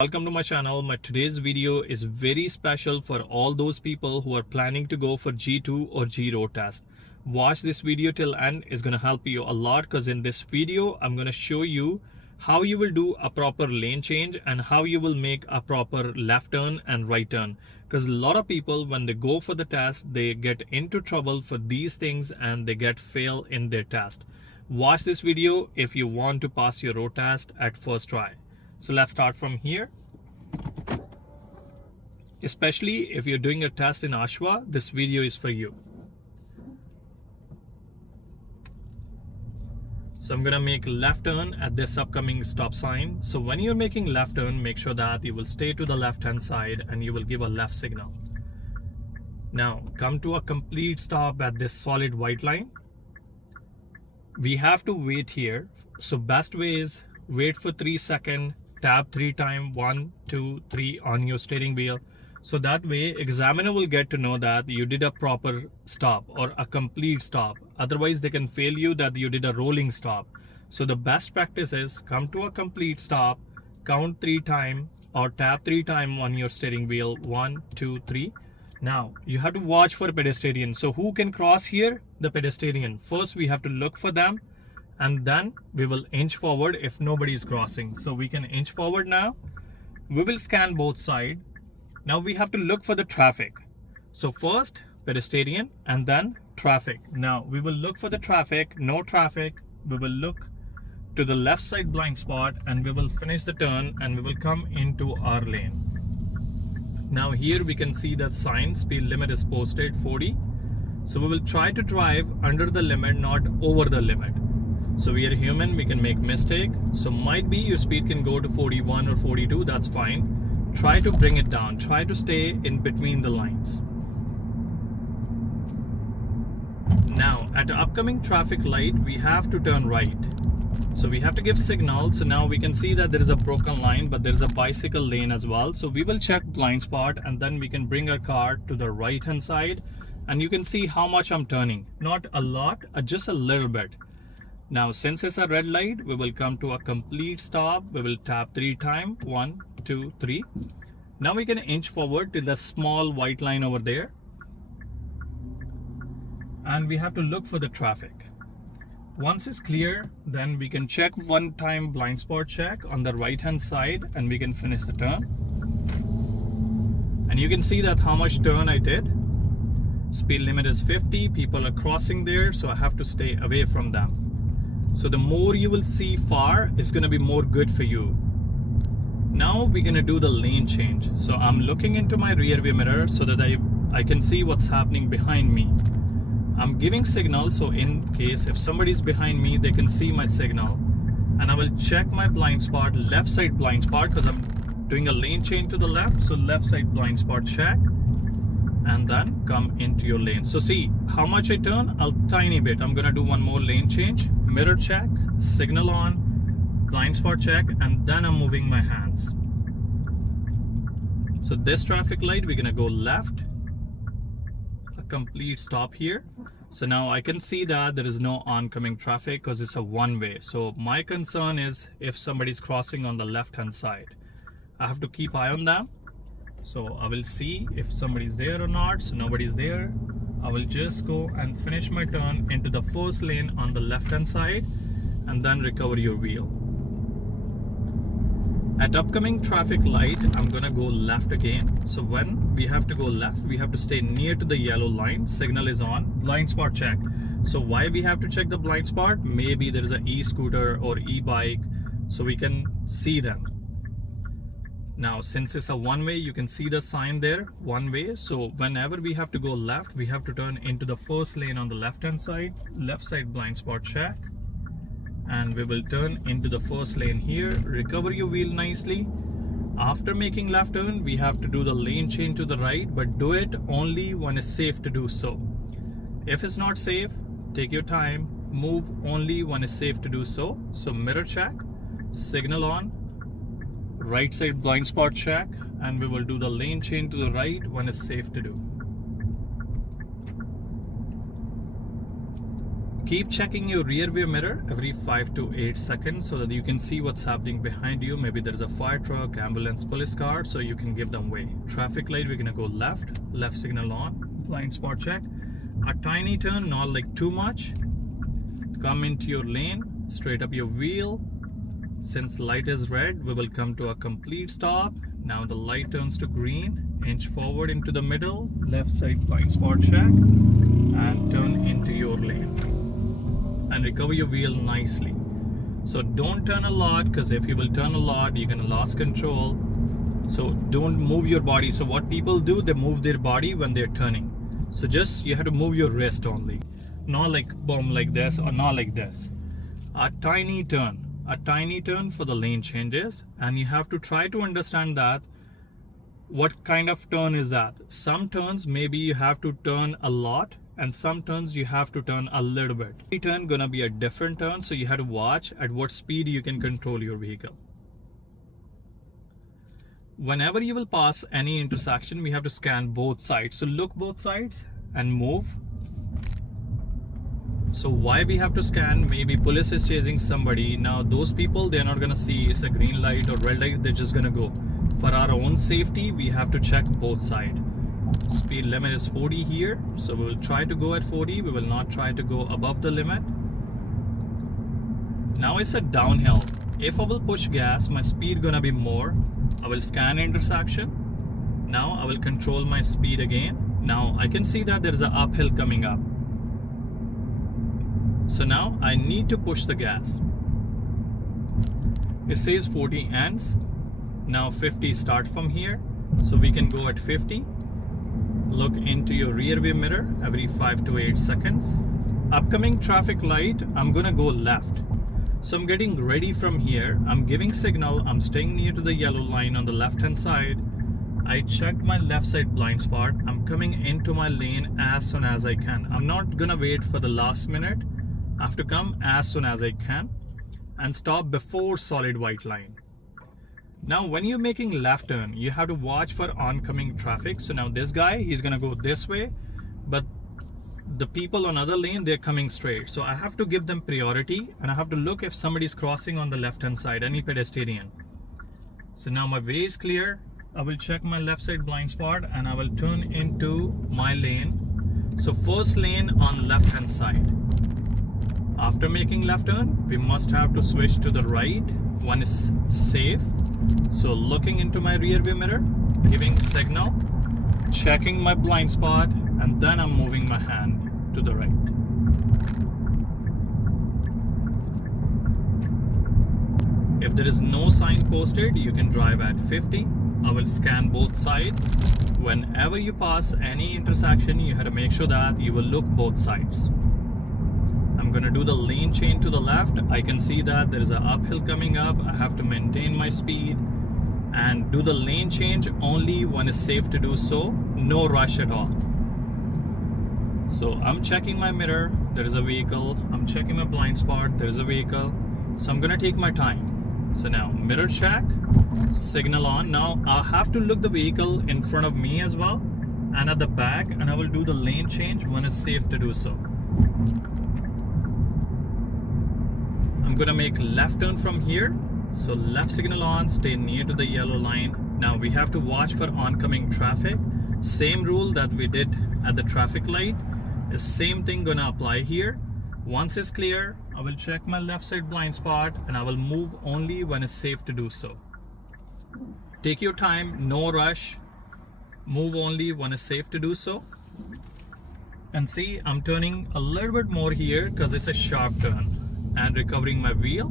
Welcome to my channel. Today's video is very special for all those people who are planning to go for G2 or G road test. Watch this video till end. It's going to help you a lot because in this video I'm going to show you how you will do a proper lane change and how you will make a proper left turn and right turn, because a lot of people when they go for the test they get into trouble for these things and they get fail in their test. Watch this video if you want to pass your road test at first try. So let's start from here. Especially if you're doing a test in Ashwa, this video is for you. So I'm gonna make left turn at this upcoming stop sign. So when you're making left turn, make sure that you will stay to the left hand side and you will give a left signal. Now come to a complete stop at this solid white line. We have to wait here. So best way is wait for 3 seconds. Tap 3 times, 1, 2, 3 on your steering wheel. So that way examiner will get to know that you did a proper stop or a complete stop. Otherwise they can fail you that you did a rolling stop. So the best practice is come to a complete stop, count 3 times or tap 3 times on your steering wheel, 1, 2, 3. Now you have to watch for pedestrian. So who can cross here? The pedestrian. First we have to look for them, and then we will inch forward if nobody is crossing. So we can inch forward now. We will scan both sides. Now we have to look for the traffic. So first pedestrian and then traffic. Now we will look for the traffic. No traffic. We will look to the left side blind spot and we will finish the turn and we will come into our lane. Now here we can see that sign speed limit is posted 40. So we will try to drive under the limit, not over the limit. So we are human, we can make mistake. So might be your speed can go to 41 or 42, that's fine. Try to bring it down, try to stay in between the lines. Now at the upcoming traffic light, we have to turn right. So we have to give signal. So now we can see that there is a broken line, but there is a bicycle lane as well. So we will check blind spot and then we can bring our car to the right hand side. And you can see how much I'm turning. Not a lot, just a little bit. Now since it's a red light, we will come to a complete stop. We will tap 3 times, 1, 2, 3. Now we can inch forward to the small white line over there. And we have to look for the traffic. Once it's clear, then we can check 1 time blind spot check on the right hand side and we can finish the turn. And you can see that how much turn I did. Speed limit is 50, people are crossing there, so I have to stay away from them. So the more you will see far, it's going to be more good for you. Now we're going to do the lane change. So I'm looking into my rear view mirror so that I can see what's happening behind me. I'm giving signal, so in case if somebody's behind me, they can see my signal. And I will check my blind spot, left side blind spot, because I'm doing a lane change to the left. So left side blind spot check. And then come into your lane. So see how much I turn, a tiny bit. I'm gonna do one more lane change, mirror check, signal on, blind spot check, and then I'm moving my hands. So this traffic light, we're gonna go left, a complete stop here. So now I can see that there is no oncoming traffic because it's a one way. So my concern is if somebody's crossing on the left hand side, I have to keep eye on them. So I will see if somebody's there or not. So nobody's there. I will just go and finish my turn into the first lane on the left hand side and then recover your wheel. At upcoming traffic light, I'm gonna go left again. So when we have to go left, we have to stay near to the yellow line. Signal is on, blind spot check. So why we have to check the blind spot? Maybe there is an e-scooter or e-bike, so we can see them. Now since it's a one way, you can see the sign there, one way. So whenever we have to go left, we have to turn into the first lane on the left hand side, left side blind spot check. And we will turn into the first lane here, recover your wheel nicely. After making left turn, we have to do the lane change to the right, but do it only when it's safe to do so. If it's not safe, take your time, move only when it's safe to do so. So mirror check, signal on, right side blind spot check, and we will do the lane change to the right when it's safe to do. Keep checking your rear view mirror every 5 to 8 seconds so that you can see what's happening behind you. Maybe there's a fire truck, ambulance, police car, so you can give them way. Traffic light, we're gonna go left signal on, blind spot check. A tiny turn, not like too much. Come into your lane, straight up your wheel. Since light is red, we will come to a complete stop. Now the light turns to green. Inch forward into the middle, left side blind spot check, and turn into your lane. And recover your wheel nicely. So don't turn a lot, because if you will turn a lot, you're gonna lose control. So don't move your body. So what people do, they move their body when they're turning. So just you have to move your wrist only, not like boom like this or not like this. A tiny turn for the lane changes, and you have to try to understand that what kind of turn is that. Some turns maybe you have to turn a lot, and some turns you have to turn a little bit. Every turn gonna be a different turn, so you have to watch at what speed you can control your vehicle. Whenever you will pass any intersection, we have to scan both sides. So look both sides and move. So why we have to scan? Maybe police is chasing somebody. Now those people, they're not gonna see it's a green light or red light, they're just gonna go. For our own safety, we have to check both sides. Speed limit is 40 here, so we will try to go at 40. We will not try to go above the limit. Now it's a downhill. If I will push gas, my speed gonna be more. I will scan intersection. Now I will control my speed again. Now I can see that there is an uphill coming up. So now I need to push the gas. It says 40 ends. Now 50 start from here. So we can go at 50. Look into your rear view mirror every 5 to 8 seconds. Upcoming traffic light, I'm gonna go left. So I'm getting ready from here. I'm giving signal. I'm staying near to the yellow line on the left hand side. I checked my left side blind spot. I'm coming into my lane as soon as I can. I'm not gonna wait for the last minute. I have to come as soon as I can and stop before solid white line. Now when you're making left turn, you have to watch for oncoming traffic. So now this guy, he's gonna go this way, but the people on other lane, they're coming straight. So I have to give them priority, and I have to look if somebody's crossing on the left hand side, any pedestrian. So now my way is clear. I will check my left side blind spot and I will turn into my lane. So first lane on left hand side. After making left turn, we must have to switch to the right. One is safe. So looking into my rear view mirror, giving signal, checking my blind spot, and then I'm moving my hand to the right. If there is no sign posted, you can drive at 50. I will scan both sides. Whenever you pass any intersection, you have to make sure that you will look both sides. I'm gonna do the lane change to the left. I can see that there is an uphill coming up. I have to maintain my speed and do the lane change only when it's safe to do so. No rush at all. So I'm checking my mirror, there is a vehicle. I'm checking my blind spot, there is a vehicle. So I'm gonna take my time. So now mirror check, signal on. Now I have to look the vehicle in front of me as well and at the back, and I will do the lane change when it's safe to do so. I'm gonna make left turn from here. So left signal on, stay near to the yellow line. Now we have to watch for oncoming traffic. Same rule that we did at the traffic light. The same thing gonna apply here. Once it's clear, I will check my left side blind spot and I will move only when it's safe to do so. Take your time, no rush. Move only when it's safe to do so. And see, I'm turning a little bit more here because it's a sharp turn, and recovering my wheel.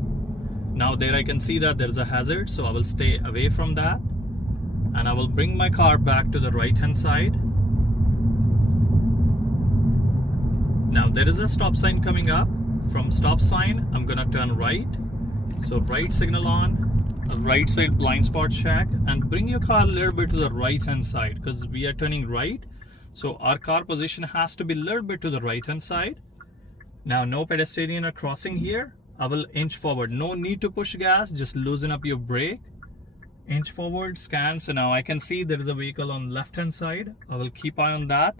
Now there I can see that there's a hazard, so I will stay away from that. And I will bring my car back to the right hand side. Now there is a stop sign coming up. From stop sign, I'm gonna turn right. So right signal on, right side blind spot check, and bring your car a little bit to the right hand side because we are turning right. So our car position has to be a little bit to the right hand side. Now no pedestrian are crossing here. I will inch forward. No need to push gas, just loosen up your brake. Inch forward, scan. So now I can see there is a vehicle on left hand side. I will keep eye on that.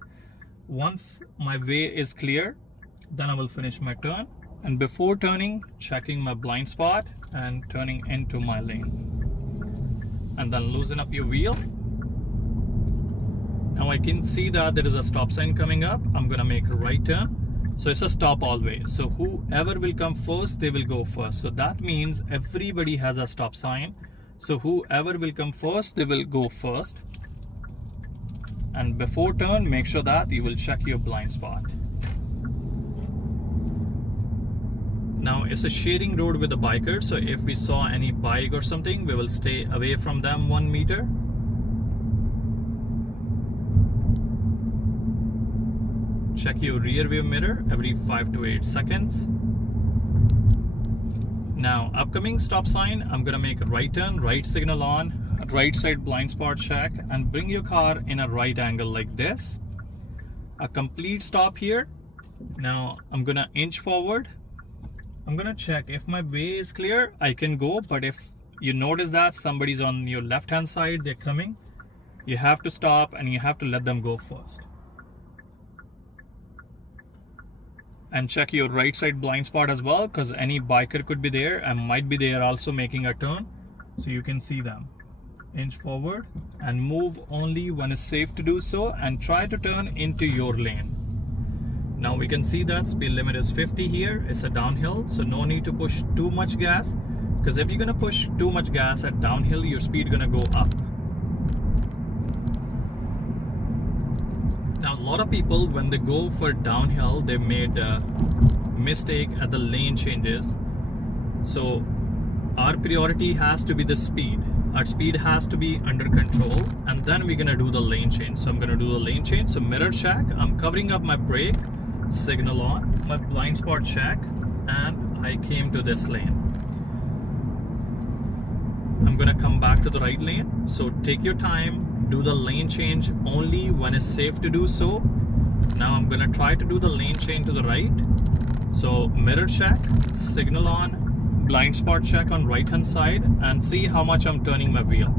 Once my way is clear, Then I will finish my turn. And before turning, checking my blind spot and turning into my lane. And then loosen up your wheel. Now I can see that there is a stop sign coming up. I'm gonna make a right turn. So it's a stop always. So whoever will come first, they will go first. So that means everybody has a stop sign. So whoever will come first, they will go first. And before turn, make sure that you will check your blind spot. Now it's a sharing road with the bikers, so if we saw any bike or something, we will stay away from them 1 meter. Check your rear view mirror every 5 to 8 seconds. Now upcoming stop sign, I'm gonna make a right turn, right signal on, right side blind spot check, and bring your car in a right angle like this. A complete stop here. Now I'm gonna inch forward. I'm gonna check if my way is clear, I can go, but if you notice that somebody's on your left hand side, they're coming, you have to stop and you have to let them go first. And check your right side blind spot as well, because any biker could be there and might be there also making a turn, so you can see them. Inch forward and move only when it's safe to do so, and try to turn into your lane. Now we can see that speed limit is 50 here. It's a downhill, so no need to push too much gas, because if you're gonna push too much gas at downhill, your speed gonna go up. Now a lot of people, when they go for downhill, they made a mistake at the lane changes. So our priority has to be the speed. Our speed has to be under control, and then we're gonna do the lane change. So I'm gonna do the lane change. So mirror check, I'm covering up my brake, signal on, my blind spot check, and I came to this lane. I'm gonna come back to the right lane. So take your time, do the lane change only when it's safe to do so. Now I'm gonna try to do the lane change to the right. So mirror check, signal on, blind spot check on right hand side, and see how much I'm turning my wheel.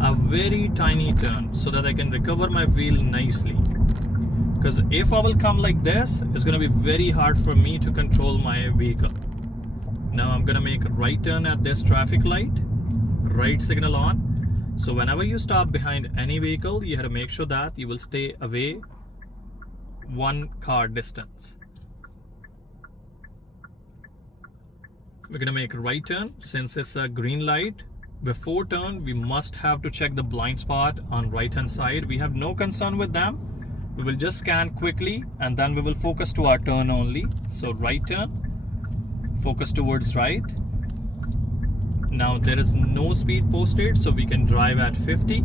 A very tiny turn so that I can recover my wheel nicely. Because if I will come like this, it's gonna be very hard for me to control my vehicle. Now I'm gonna make a right turn at this traffic light, right signal on. So whenever you stop behind any vehicle, you have to make sure that you will stay away 1 car distance. We're gonna make a right turn. Since it's a green light, before turn, we must have to check the blind spot on right hand side. We have no concern with them. We will just scan quickly and then we will focus to our turn only. So right turn, focus towards right. Now there is no speed posted, so we can drive at 50.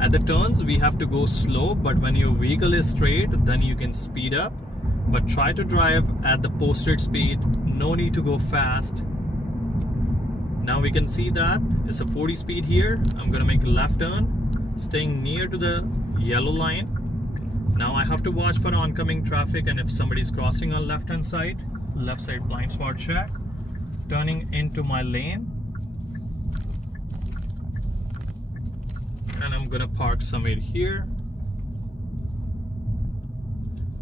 At the turns, we have to go slow, but when your vehicle is straight, then you can speed up. But try to drive at the posted speed, no need to go fast. Now we can see that it's a 40 speed here. I'm gonna make a left turn, staying near to the yellow line. Now I have to watch for oncoming traffic, and if somebody's crossing on left hand side, left side blind spot check, turning into my lane. And I'm gonna park somewhere here.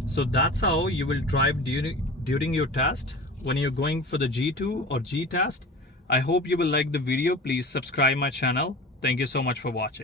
So that's how you will drive during your test when you're going for the G2 or G test. I hope you will like the video. Please subscribe my channel. Thank you so much for watching.